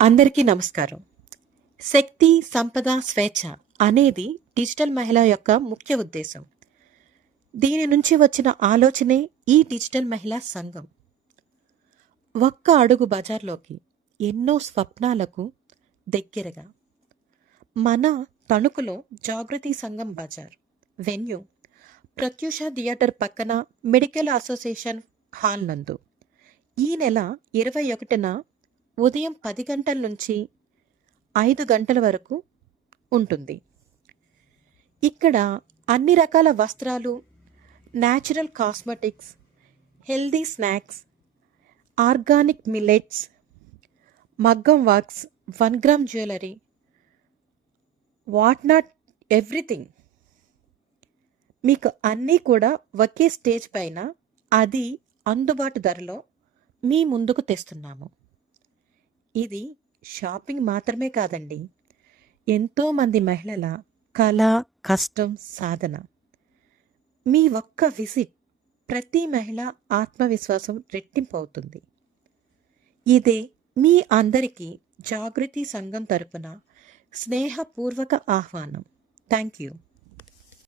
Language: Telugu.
అందరికీ నమస్కారం. శక్తి, సంపద, స్వేచ్ఛ అనేది డిజిటల్ మహిళ యొక్క ముఖ్య ఉద్దేశం. దీని నుంచి వచ్చిన ఆలోచనే ఈ డిజిటల్ మహిళా సంఘం. ఒక్క అడుగు బజార్లోకి ఎన్నో స్వప్నాలకు దగ్గరగా. మన తణుకులో జాగృతి సంఘం బజార్ వెన్యూ ప్రత్యూష థియేటర్ పక్కన మెడికల్ అసోసియేషన్ హాల్ నందు ఈ నెల 21న ఉదయం 10 గంటల నుంచి 5 గంటల వరకు ఉంటుంది. ఇక్కడ అన్ని రకాల వస్త్రాలు, natural cosmetics, healthy snacks, organic millets, మగ్గం works, 1 gram jewellery, what not everything మీకు అన్నీ కూడా ఒకే స్టేజ్ పైన అది అందుబాటు ధరలో మీ ముందుకు తెస్తున్నాము. ఇది షాపింగ్ మాత్రమే కాదండి, ఎంతోమంది మహిళల కళ, కష్టం, సాధన. మీ ఒక్క విజిట్ ప్రతి మహిళ ఆత్మవిశ్వాసం రెట్టింపు అవుతుంది. ఇదే మీ అందరికీ జాగృతి సంఘం తరపున స్నేహపూర్వక ఆహ్వానం. Thank you.